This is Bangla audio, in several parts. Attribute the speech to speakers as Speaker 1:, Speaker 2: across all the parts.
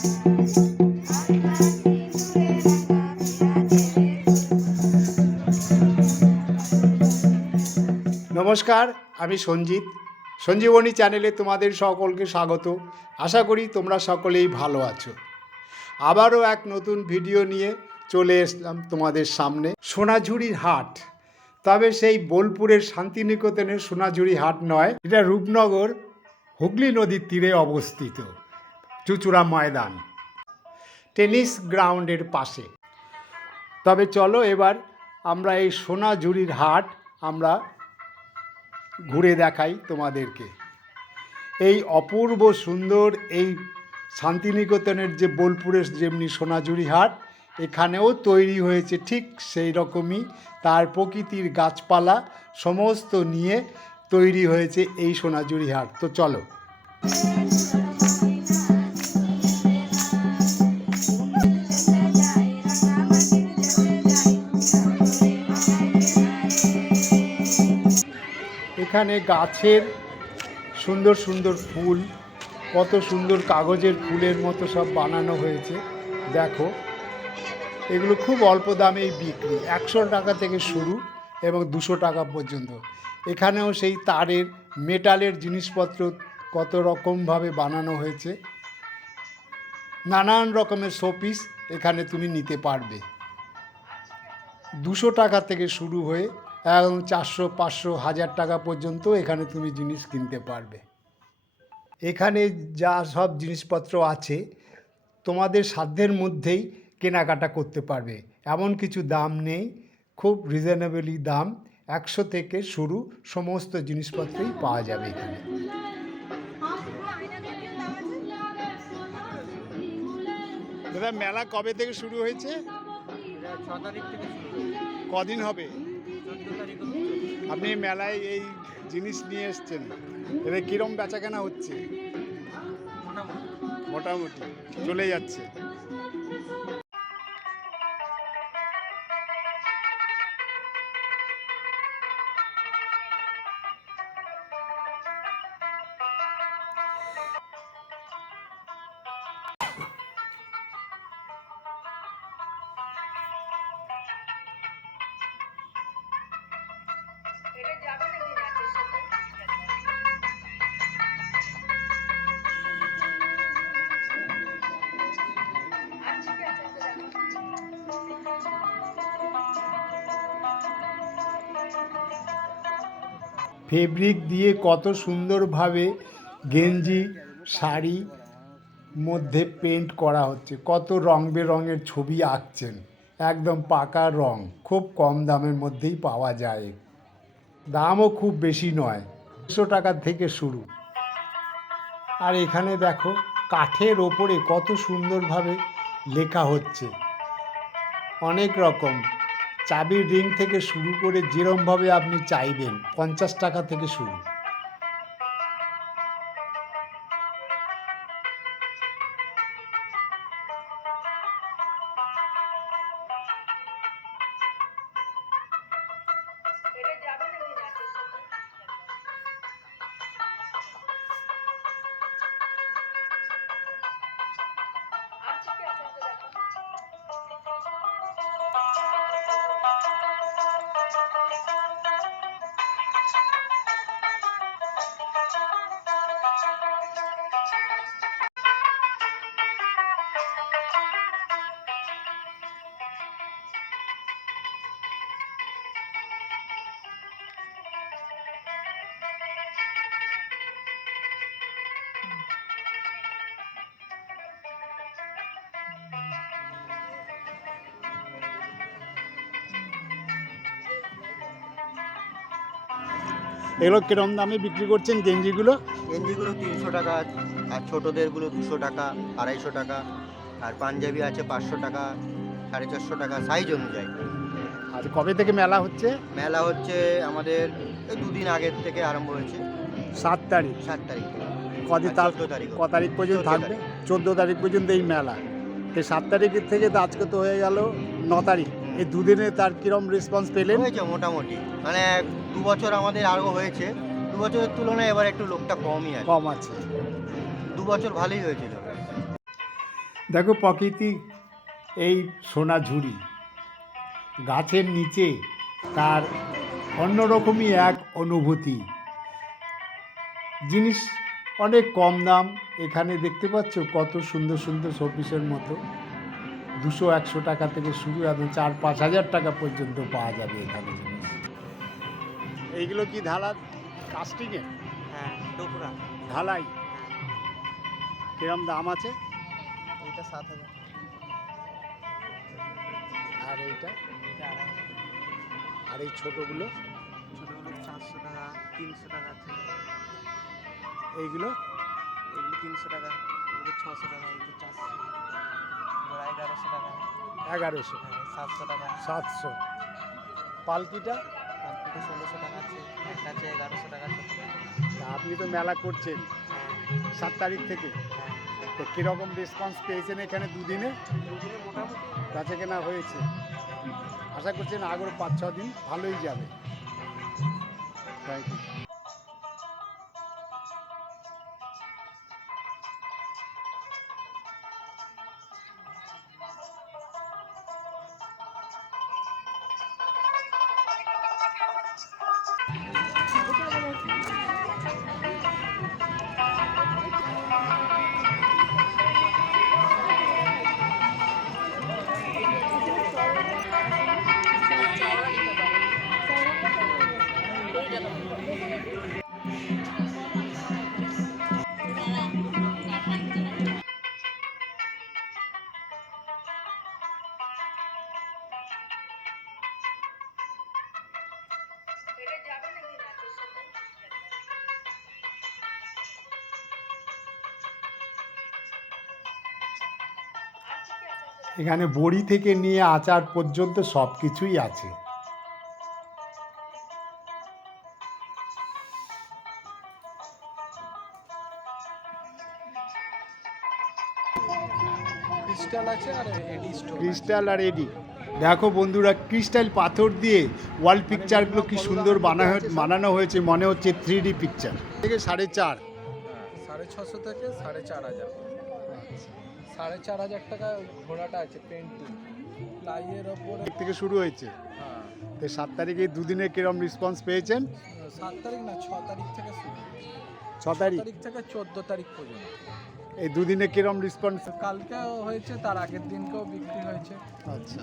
Speaker 1: নমস্কার, আমি সঞ্জিত। সঞ্জীবনী চ্যানেলে তোমাদের সকলকে স্বাগত। আশা করি তোমরা সকলেই ভালো আছো। আবারও এক নতুন ভিডিও নিয়ে চলে এসলাম তোমাদের সামনে। সোনাঝুরির হাট। তবে সেই বোলপুরের শান্তিনিকেতনের সোনাঝুরি হাট নয়, এটা রূপনগর হুগলি নদীর তীরে অবস্থিত। চুচুড়া ময়দান, টেনিস গ্রাউন্ডের পাশে। তবে চলো এবার আমরা এই সোনাঝুরির হাট আমরা ঘুরে দেখাই তোমাদেরকে। এই অপূর্ব সুন্দর এই শান্তিনিকেতনের যে বোলপুরের যেমনি সোনাঝুরি হাট, এখানেও তৈরি হয়েছে ঠিক সেই রকমই তার প্রকৃতির গাছপালা সমস্ত নিয়ে তৈরি হয়েছে এই সোনাঝুরি হাট। তো চলো। এখানে গাছের সুন্দর সুন্দর ফুল, কত সুন্দর কাগজের ফুলের মতো সব বানানো হয়েছে, দেখো। এগুলো খুব অল্প দামেই বিক্রি, একশো টাকা থেকে শুরু এবং দুশো টাকা পর্যন্ত। এখানেও সেই তারের, মেটালের জিনিসপত্র কত রকমভাবে বানানো হয়েছে। নানান রকমের শোপিস এখানে তুমি নিতে পারবে। দুশো টাকা থেকে শুরু হয়ে একদম চারশো পাঁচশো হাজার টাকা পর্যন্ত এখানে তুমি জিনিস কিনতে পারবে। এখানে যা সব জিনিসপত্র আছে তোমাদের সাধ্যের মধ্যেই কেনাকাটা করতে পারবে। এমন কিছু দাম নেই খুব রিজনেবলি দাম। একশো থেকে শুরু সমস্ত জিনিসপত্রই পাওয়া যাবে এখানে। দাদা মেলা কবে থেকে শুরু হয়েছে?
Speaker 2: এটা ছ তারিখ থেকে শুরু হয়েছে।
Speaker 1: কদিন হবে? আপনি মেলায় এই জিনিস নিয়ে এসছেন। এটা কিরম বেচা কেনা হচ্ছে?
Speaker 2: মোটামুটি।
Speaker 1: মোটামুটি। চলে যাচ্ছে। ফেব্রিক দিয়ে কত সুন্দরভাবে গেঞ্জি, শাড়ি মধ্যে পেন্ট করা হচ্ছে। কত রং বেরঙের ছবি আঁকছেন। একদম পাকা রং, খুব কম দামের মধ্যেই পাওয়া যায়। দামও খুব বেশি নয় দুশো টাকা থেকে শুরু। আর এখানে দেখো, কাঠের ওপরে কত সুন্দরভাবে লেখা হচ্ছে। অনেক রকম। চাবির রিং থেকে শুরু করে যেরমভাবে আপনি চাইবেন পঞ্চাশ টাকা থেকে শুরু। এগুলো কিরম দামে বিক্রি করছেন গেঞ্জিগুলো?
Speaker 2: গেঞ্জিগুলো তিনশো টাকা আর ছোটোদেরগুলো দুশো টাকা আড়াইশো টাকা আর পাঞ্জাবি আছে পাঁচশো টাকা সাড়ে চারশো টাকা সাইজ অনুযায়ী।
Speaker 1: আর কবে থেকে মেলা হচ্ছে?
Speaker 2: মেলা হচ্ছে আমাদের দুদিন আগের থেকে আরম্ভ হয়েছে।
Speaker 1: সাত তারিখ।
Speaker 2: সাত তারিখ।
Speaker 1: কদিন
Speaker 2: 14 তারিখ।
Speaker 1: ক তারিখ পর্যন্ত
Speaker 2: 14
Speaker 1: থাকবে? চোদ্দ তারিখ পর্যন্ত এই মেলা। তো সাত তারিখের থেকে তো আজকে তো হয়ে গেল ন তারিখ। এই দুদিনে তার কিরম রেসপন্স পেলেন?
Speaker 2: হয়েছে মোটামুটি। মানে দু বছর আমাদের আরও হয়েছে। দু বছরের তুলনায় এবার একটু লোকটা কমই আছে।
Speaker 1: কম আছে।
Speaker 2: দু বছর ভালোই হয়েছিল।
Speaker 1: দেখো প্রকৃতি এই সোনা ঝুড়ি গাছের নিচে তার অন্যরকমই এক অনুভূতি। জিনিস অনেক কম দাম। এখানে দেখতে পাচ্ছ কত সুন্দর সুন্দর শোপিসের মতো। দুশো একশো টাকা থেকে শুরু একদম চার পাঁচ হাজার টাকা পর্যন্ত পাওয়া যাবে এখানে। এইগুলো কি ঢালা? কাস্টিংয়ে
Speaker 2: হ্যাঁ টোকরা
Speaker 1: ঢালাই? কিরম দাম আছে?
Speaker 2: এইটা সাত হাজার।
Speaker 1: আর এইটা? আর এই ছোটোগুলো?
Speaker 2: ছোটোগুলো চারশো টাকা তিনশো টাকা
Speaker 1: এইগুলো?
Speaker 2: এগুলো তিনশো টাকা এগুলো ছশো টাকা এগুলো চারশো এগারোশো টাকা।
Speaker 1: এগারোশো।
Speaker 2: হ্যাঁ সাতশো টাকা।
Speaker 1: সাতশো। পালকিটা?
Speaker 2: পাঁচটা ষোলোশো টাকা আছে একটা আছে এগারোশো টাকা
Speaker 1: আপনি তো মেলা করছেন।
Speaker 2: হ্যাঁ।
Speaker 1: সাত তারিখ থেকে? তো কীরকম রেসপন্স পেয়েছেন এখানে দুদিনে? কাছে কেনা হয়েছে। আশা করছেন আগর পাঁচ ছ দিন ভালোই যাবে। থ্যাংক ইউ এখানে বড়ি থেকে নিয়ে আচার পর্যন্ত সব কিছুই আছে
Speaker 3: ক্রিস্টাল আর এডি
Speaker 1: দেখো বন্ধুরা ক্রিস্টাল পাথর দিয়ে ওয়াল পিকচারগুলো কি সুন্দর বানা বানানো হয়েছে মনে হচ্ছে থ্রি ডি পিকচার থেকে সাড়ে চার।
Speaker 3: সাড়ে ছশো থেকে সাড়ে চার হাজার। সাড়ে চার হাজার টাকা ঘোড়াটা আছে পেন্টিং। লাইয়ের ওপরে
Speaker 1: থেকে শুরু হয়েছে।
Speaker 3: হ্যাঁ।
Speaker 1: তো সাত তারিখে দুদিনে কিরম রেসপন্স পেয়েছেন?
Speaker 3: সাত তারিখ না ছ তারিখ থেকে শুরু।
Speaker 1: ছ তারিখ?
Speaker 3: তারিখ থেকে চোদ্দ তারিখ পর্যন্ত।
Speaker 1: এই দুদিনে কিরম রেসপন্স
Speaker 3: কালকেও হয়েছে তার আগের দিনকেও বিক্রি হয়েছে।
Speaker 1: আচ্ছা।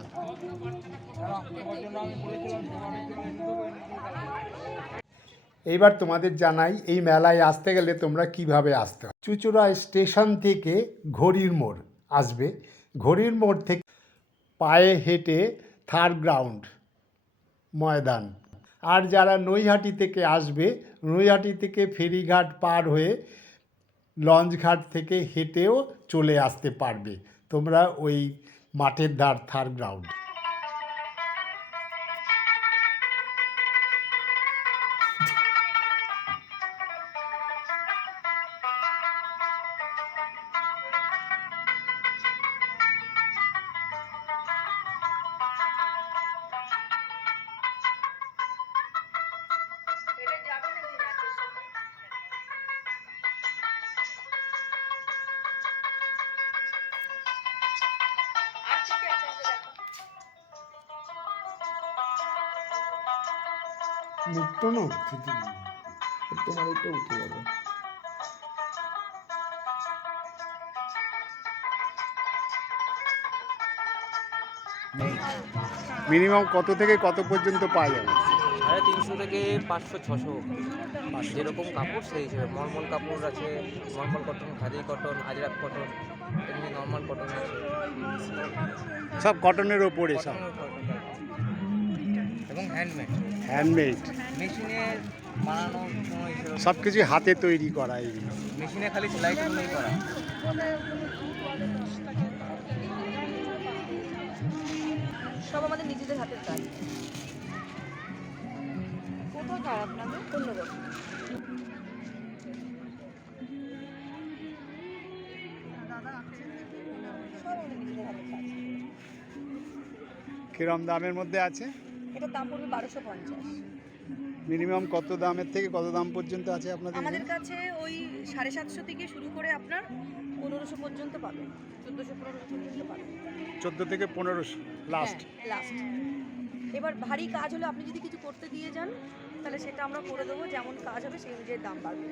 Speaker 1: এইবার তোমাদের জানাই, এই মেলায় আসতে গেলে তোমরা কীভাবে আসতে হয়? চুচুড়া স্টেশন থেকে ঘড়ির মোড় আসবে। ঘড়ির মোড় থেকে পায়ে হেঁটে থার্ড গ্রাউন্ড, ময়দান। আর যারা নৈহাটি থেকে আসবে, নৈহাটি থেকে ফেরিঘাট পার হয়ে লঞ্চ ঘাট থেকে হেঁটেও চলে আসতে পারবে। তোমরা ওই মাঠের ধার থার্ড গ্রাউন্ড। মুক্ত না
Speaker 4: তোমার এটা উঠে যাবে।
Speaker 1: মিনিমাম কত থেকে কত পর্যন্ত পাওয়া যাবে?
Speaker 5: সাড়ে তিনশো থেকে পাঁচশো ছশো যেরকম কাপড় সেই হিসেবে মলমল কাপড় আছে normal cotton khadi cotton Ajrak cotton normal cotton
Speaker 1: সব কটনের ওপরে সব।
Speaker 5: এবং হ্যান্ডমেড
Speaker 1: হ্যান্ডমেড
Speaker 5: মেশিনে বানানো
Speaker 1: সব কিছু হাতে তৈরি করা এইগুলো
Speaker 5: মেশিনে খালি সেলাইটুকুই করা।
Speaker 6: সব আমাদের নিজেদের হাতের কাজ। কোথাকার আপনাদের অন্যরকম
Speaker 1: কিরম দামের মধ্যে আছে?
Speaker 6: এটা দাম পড়বে বারোশো পঞ্চাশ।
Speaker 1: মিনিমাম কত দামের থেকে কত দাম পর্যন্ত আছে আপনাদের
Speaker 6: আমাদের কাছে ওই সাড়ে সাতশো থেকে শুরু করে আপনার পনেরোশো পর্যন্ত পাবে। চোদ্দোশো পনেরোশো পর্যন্ত পাবে।
Speaker 1: চোদ্দ থেকে পনেরোশো লাস্ট
Speaker 6: লাস্ট এবার ভারী কাজ হলে আপনি যদি কিছু করতে দিয়ে যান তাহলে সেটা আমরা করে দেবো। যেমন কাজ হবে সেই অনুযায়ী দাম বাড়বে।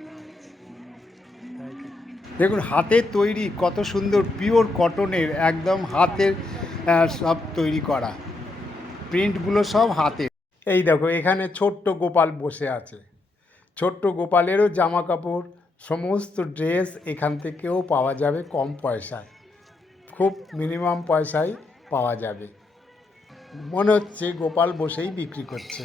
Speaker 1: দেখুন হাতের তৈরি কত সুন্দর পিওর কটনের একদম হাতের সব তৈরি করা। প্রিন্টগুলো সব হাতে। এই দেখো, এখানে ছোট্ট গোপাল বসে আছে। ছোট্ট গোপালেরও জামা কাপড় সমস্ত ড্রেস এখান থেকেও পাওয়া যাবে কম পয়সায়। খুব মিনিমাম পয়সায় পাওয়া যাবে। মনে হচ্ছে গোপাল বসেই বিক্রি করছে।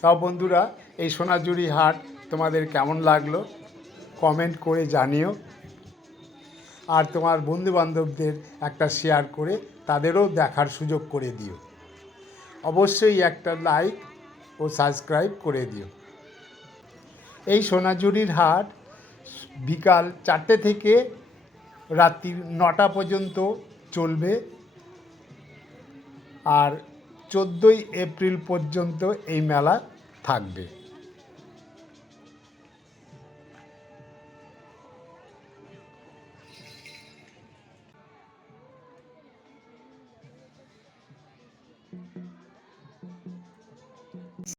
Speaker 1: তাও বন্ধুরা, এই সোনাঝুরি হাট তোমাদের কেমন লাগল? কমেন্ট করে জানিও। আর তোমার বন্ধুবান্ধবদের একটা শেয়ার করে তাদেরও দেখার সুযোগ করে দিও। অবশ্যই একটা লাইক ও সাবস্ক্রাইব করে দিও। এই সোনাঝুরির হাট বিকাল চারটে থেকে রাত্রি নটা পর্যন্ত চলবে। আর চোদ্দোই এপ্রিল পর্যন্ত এই মেলা থাকবে।